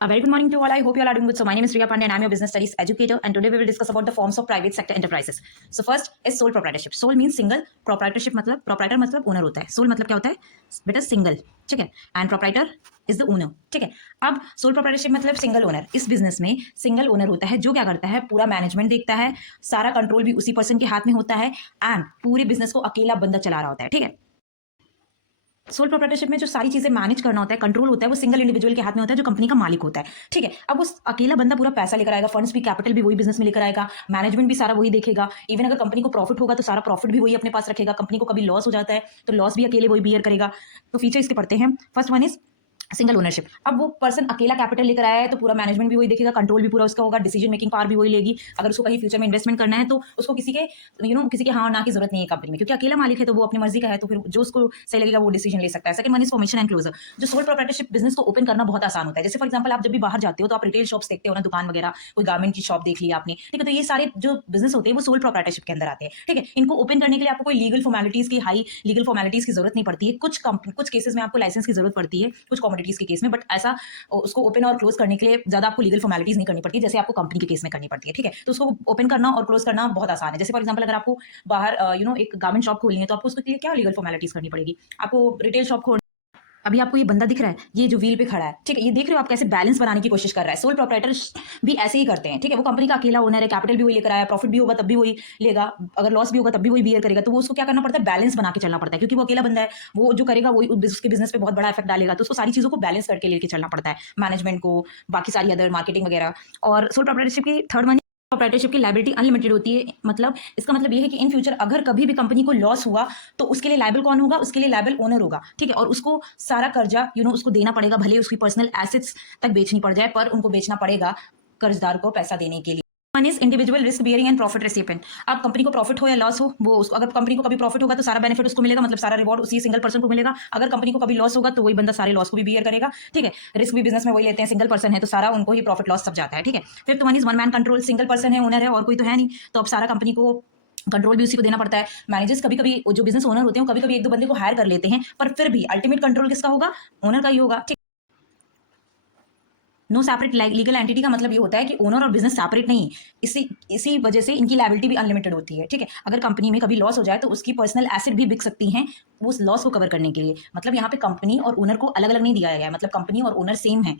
A very good morning to all. I hope you all are doing good. So my name is Riya Pandey and I'm your business studies educator. And today we will discuss about the forms of private sector enterprises. So first is sole proprietorship. Sole means single. Proprietorship मतलब proprietor मतलब owner होता है. Sole मतलब क्या होता है? बेटा single. ठीक है. And proprietor is the owner. ठीक है. अब sole proprietorship मतलब single owner. इस बिजनेस में single owner होता है जो क्या करता है, पूरा मैनेजमेंट देखता है, सारा कंट्रोल भी उसी पर्सन के हाथ में होता है एंड पूरे बिजनेस को अकेला बंदा चला रहा होता है. ठीक है. सोल प्रोप्राइटरशिप में जो सारी चीजें मैनेज करना होता है, कंट्रोल होता है, वो सिंगल इंडिविजुअल के हाथ में होता है जो कंपनी का मालिक होता है. ठीक है. अब उस अकेला बंदा पूरा पैसा लेकर आएगा, फंड्स भी, कैपिटल भी वही बिजनेस में लेकर आएगा, मैनेजमेंट भी सारा वही देखेगा. इवन अगर कंपनी को प्रॉफिट होगा तो सारा प्रॉफिट भी वही अपने पास रखेगा. कंपनी को कभी लॉस हो जाता है तो लॉस भी अकेले वही बियर करेगा. तो फीचर इसके पढ़ते हैं. First one is single ownership. अब वो पर्सन अकेला कैपिटल लेकर आया है तो पूरा मैनेजमेंट भी वही देखेगा, कंट्रोल भी पूरा उसका होगा, डिसीजन मेकिंग पावर भी वही लेगी. अगर उसको कहीं फ्यूचर में इन्वेस्टमेंट करना है तो उसको किसी के किसी के हाँ ना की जरूरत नहीं है कंपनी में, क्योंकि अकेला मालिक है तो वो अपनी मर्जी का है, तो फिर जो उसको सही लगेगा वो डिसीजन ले सकता है. Second one is formation and closure. जो सोल प्रोप्राइटरशिप बिजनेस को ओपन करना बहुत आसान होता है. जैसे फॉर एग्जाम्पल आप जब भी बाहर जाते हो तो आप रिटेल शॉप्स देखते हो ना, दुकान वगैरह, कोई गारमेंट की शॉप देख लिया आपने. ठीक है. तो ये सारे जो बिजनेस होते हैं वो सोल प्रोप्राइटरशिप के अंदर आते हैं. ठीक है. इनको ओपन करने के लिए आपको कोई लीगल फॉर्मेलिटीज की, हाई लीगल फॉर्मेलिटीज की जरूरत नहीं पड़ती है. कुछ केसेस में आपको लाइसेंस की जरूरत पड़ती है, कुछ कमोडिटीज के केस में, बट ऐसा उसको ओपन और क्लोज करने के लिए ज्यादा आपको लीगल फॉर्मेलिटीज नहीं करनी पड़ती जैसे आपको कंपनी के केस में करनी पड़ती है. ठीक है. तो उसको ओपन करना और क्लोज करना बहुत आसान है. जैसे फॉर एग्जांपल अगर आपको बाहर एक गारमेंट शॉप खोलनी है तो आपको उसके लिए क्या लीगल फॉर्मेलिटीज करनी पड़ेगी. आपको रिटेल शॉप खोल, अभी आपको ये बंदा दिख रहा है, ये जो व्हील पे खड़ा है, ठीक है, ये देख रहे हो आप कैसे बैलेंस बनाने की कोशिश कर रहा है. सोल प्रोप्राइटर भी ऐसे ही करते हैं. ठीक है. वो कंपनी का अकेला ओनर है, कैपिटल भी वही लेकर आया, प्रॉफिट भी होगा तब भी वही लेगा, अगर लॉस भी होगा तब भी वही बियर करेगा. तो वो उसको क्या करना पड़ता है, बैलेंस बना के चलना पड़ता है, क्योंकि वो अकेला बंदा है. वो जो करेगा वही उसके बिजनेस पे बहुत बड़ा इफेक्ट डालेगा. तो उसको सारी चीजों को बैलेंस करके लेके चलना पड़ता है, मैनेजमेंट को, बाकी सारी अदर मार्केटिंग वगैरह. और सोल प्रोप्राइटरशिप की थर्ड वन, प्रोप्राइटरशिप की लायबिलिटी अनलिमिटेड होती है. मतलब इसका मतलब ये है कि इन फ्यूचर अगर कभी भी कंपनी को लॉस हुआ तो उसके लिए लायबल कौन होगा, उसके लिए लायबल ओनर होगा. ठीक है. और उसको सारा कर्जा उसको देना पड़ेगा, भले उसकी पर्सनल एसेट्स तक बेचनी पड़ जाए, पर उनको बेचना पड़ेगा कर्जदार को पैसा देने के लिए. One is individual risk bearing and profit recipient. अब कंपनी को प्रॉफिट हो या लॉस हो, वो उसको, अगर कंपनी को कभी प्रॉफिट होगा तो सारा बेनिफिट उसको मिलेगा, मतलब सारा रिवॉर्ड उसी सिंगल पर्सन को मिलेगा. अगर कंपनी को कभी लॉस होगा तो वही बंदा सारे लॉस को भी बियर करेगा. ठीक है. रिस्क भी बिजनेस में वही लेते हैं, सिंगल पर्सन है तो सारा उनको ही प्रॉफिट लॉस सब जाता है. ठीक है. Fifth one is one man control. Single person है, ओनर है और कोई तो है नहीं, तो अब सारा कंपनी को कंट्रोल भी उसी को देना पड़ता है. मैनेजर्स कभी कभी जो बिजनेस ओनर होते हैं कभी कभी एक दो बंदे को हायर कर लेते हैं, पर फिर भी अल्टीमेट कंट्रोल किसका होगा, ओनर का ही होगा. ठीक. नो सेपरेट लीगल एंटिटी का मतलब ये होता है कि ओनर और बिजनेस सेपरेट नहीं. इसी वजह से इनकी लायबिलिटी भी अनलिमिटेड होती है. ठीक है. अगर कंपनी में कभी लॉस हो जाए तो उसकी पर्सनल एसेट भी बिक सकती हैं उस लॉस को कवर करने के लिए. मतलब यहाँ पे कंपनी और ओनर को अलग अलग नहीं दिया गया है, मतलब कंपनी और ओनर सेम है.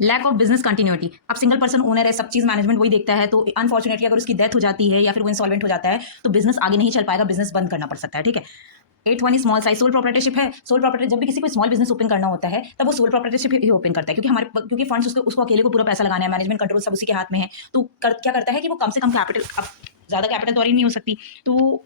Lack of business continuity. अब सिंगल पर्सन ओनर है, सब चीज मैनेजमेंट वही देखता है, तो अनफॉर्चुनेटली अगर उसकी डेथ हो जाती है या फिर वो इंसॉल्वेंट हो जाता है तो बिजनेस आगे नहीं चल पाएगा, बिजनेस बंद करना पड़ सकता है. ठीक है. Eighth one is small size. Sole proprietorship है. सोल प्रोप्राइटर जब भी किसी को स्मॉल बिजनेस ओपन करना होता है तब वो सोल प्रोप्राइटरशिप ही ओपन करता है, क्योंकि फंड्स उसको अकेले को पूरा पैसा लगाना है, मैनेजमेंट कंट्रोल सब उसी के हाथ में है. तो क्या करता है कि वो कम से कम कैपिटल, अब ज्यादा कैपिटल तो और ही नहीं हो सकती, तो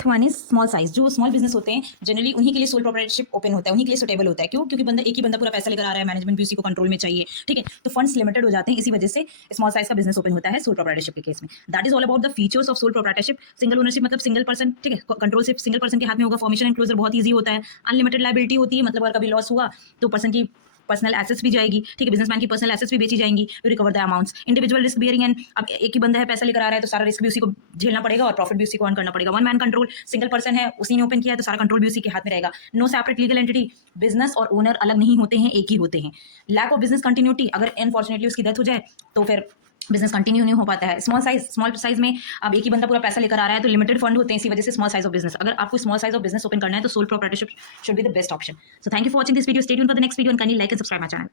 वन इज स्मॉल साइज. जो स्मॉल बिजनेस होते हैं जनरली उन्हीं के लिए सोल प्रोप्राइटरशिप ओपन होता है, उन्हीं के लिए सुटेबल होता है. क्यों? क्योंकि एक ही बंदा पूरा पैसा लेकर आ रहा है, मैनेजमेंट भी उसी को कंट्रोल में चाहिए. ठीक है. तो फंड्स लिमिटेड हो जाते हैं, इसी वजह से स्मॉल साइज का बिजनेस ओपन होता है सोल प्रोप्राइटरशिप के केस में. That is all about the features of sole proprietorship. Single ownership मतलब सिंगल पर्सन. ठीक है. कंट्रोल सिर्फ सिंगल पर्सन के हाथ में होगा. फॉर्मेशन एंड क्लोजर बहुत ईजी होता है. अनलिमिटेड लायबिलिटी होती है, मतलब अगर कभी लॉस हुआ तो पर्सन की पर्सनल एसेट्स भी जाएगी. ठीक है. बिजनेसमैन की पर्सनल एसेट्स भी बेची जाएंगी to recover the amounts. Individual risk bearing and, अब एक ही बंदा है पैसा लेकर आ रहा है तो सारा रिस्क भी उसी को झेलना पड़ेगा और प्रॉफिट भी उसी को अर्न करना पड़ेगा. One man control. Single person है, उसी ने ओपन किया है तो सारा कंट्रोल भी उसी के हाथ में रहेगा. No separate legal entity. Business और ओनर अलग नहीं होते हैं, एक ही होते हैं. Lack of business continuity. अगर अनफॉर्चुनेटली उसकी डेथ हो जाए तो फिर बिजनेस कंटिन्यू नहीं हो पाता है. स्मॉल साइज में अब एक ही बंदा पूरा पैसा लेकर आ रहा है तो लिमिटेड फंड होते हैं, इसी वजह से स्मॉल साइज ऑफ बिजनेस. अगर आपको small size of business open करना है तो sole proprietorship should be the best option. So thank you for watching this video. Stay tuned for the next video and kindly like and subscribe my channel.